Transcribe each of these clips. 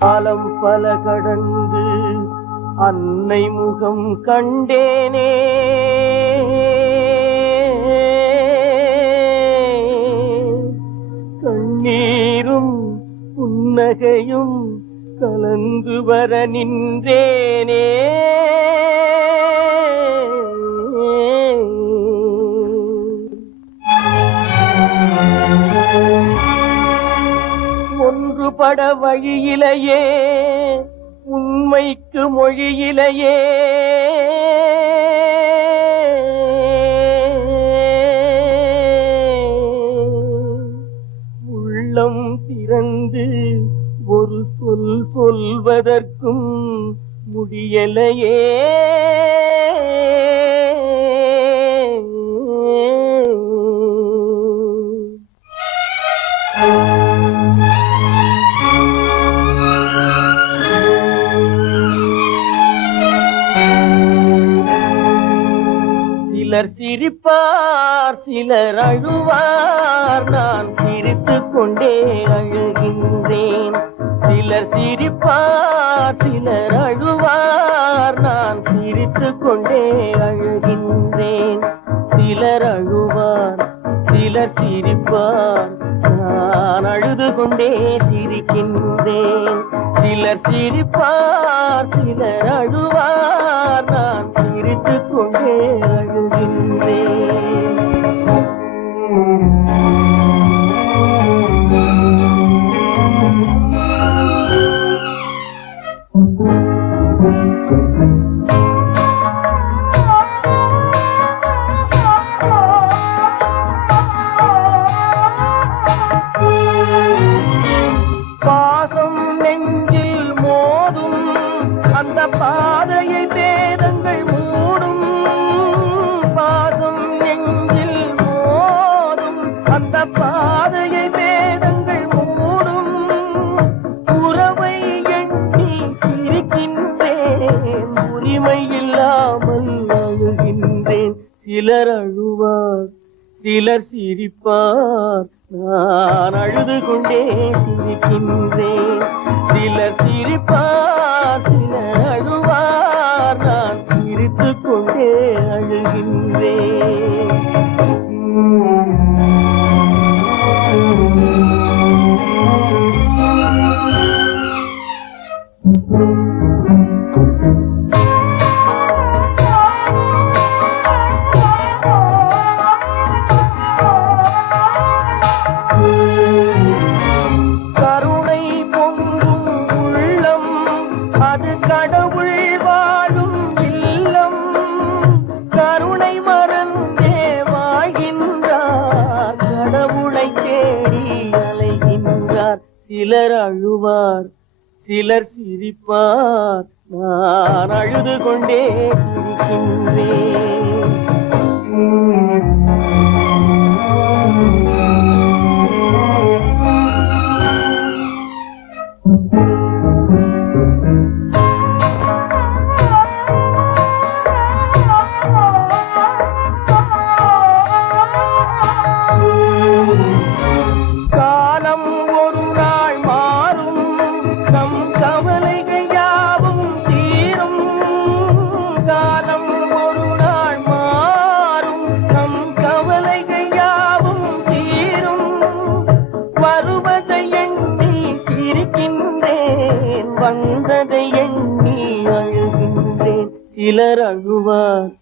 காலம் பல கடந்து அன்னை முகம் கண்டேனே, கண்ணீரும் புன்னகையும் கலந்து வர நின்றேனே. ஒன்றுபட வழியிலேயே உண்மைக்கு மொழியிலேயே உள்ளம் திறந்து ஒரு சொல் சொல்வதற்கும் முடியலையே. சிலர் சிரிப்பார் சிலர் அழுவார், நான் சிரித்துக் கொண்டே அழுகின்றேன். சிலர் சிரிப்பார் சிலர் அழுவார், நான் சிரித்துக் கொண்டே அழுகின்றேன். சிலர் அழுவார் சிலர் சிரிப்பார், நான் அழுது கொண்டே சிரிக்கின்றேன். சிலர் சிரிப்பார் சிலர் அழுவார், நான் சிரித்துக் கொண்டே அழுகின்றேன். பாசம் நெஞ்சில் மோதும் அந்த பாதையை வேதங்கள் மூடும். பாசம் நெஞ்சில் மோதும் அந்த பாதையை வேதங்கள் மூடும். உறவை எண்ணி சிரிக்கின்றேன், உரிமை இல்லாமல் அழுகின்றேன். சிலர் அழுவார் சிலர் சிரிப்பார், நான் அழுது கொண்டே சிரிக்கின்றேன். சிலர் சிரிப்பார் சிலர் அழுவார், நான் சிரித்துக் கொண்டே அழுகின்றேன். கருணை பொங்கும் உள்ளம் அது கடவுள் வாழும் இல்லம். கருணை மறந்தே வாழ்கின்றார், கடவுளை தேடி அலைகின்றார். சிலர் அழுவார் சிலர் சிரிப்பார், நான் அழுது கொண்டே சிரிக்கின்றேன். காலம் ஒரு நாள் மாறும், நம் கவலைகள் யாவும் தீரும். காலம் ஒரு நாள் மாறும், நம் கவலைகள் யாவும் தீரும். வருவதை எண்ணி சிரிக்கின்றேன், வந்ததை எண்ணி அழுகின்றேன். சிலர் அழுவார்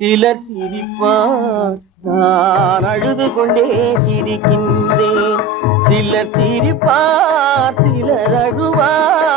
சிலர் சிரிப்பார், நான் அழுது கொண்டே சிரிக்கின்றேன். சிலர் சிரிப்பார் சிலர் அழுவார்,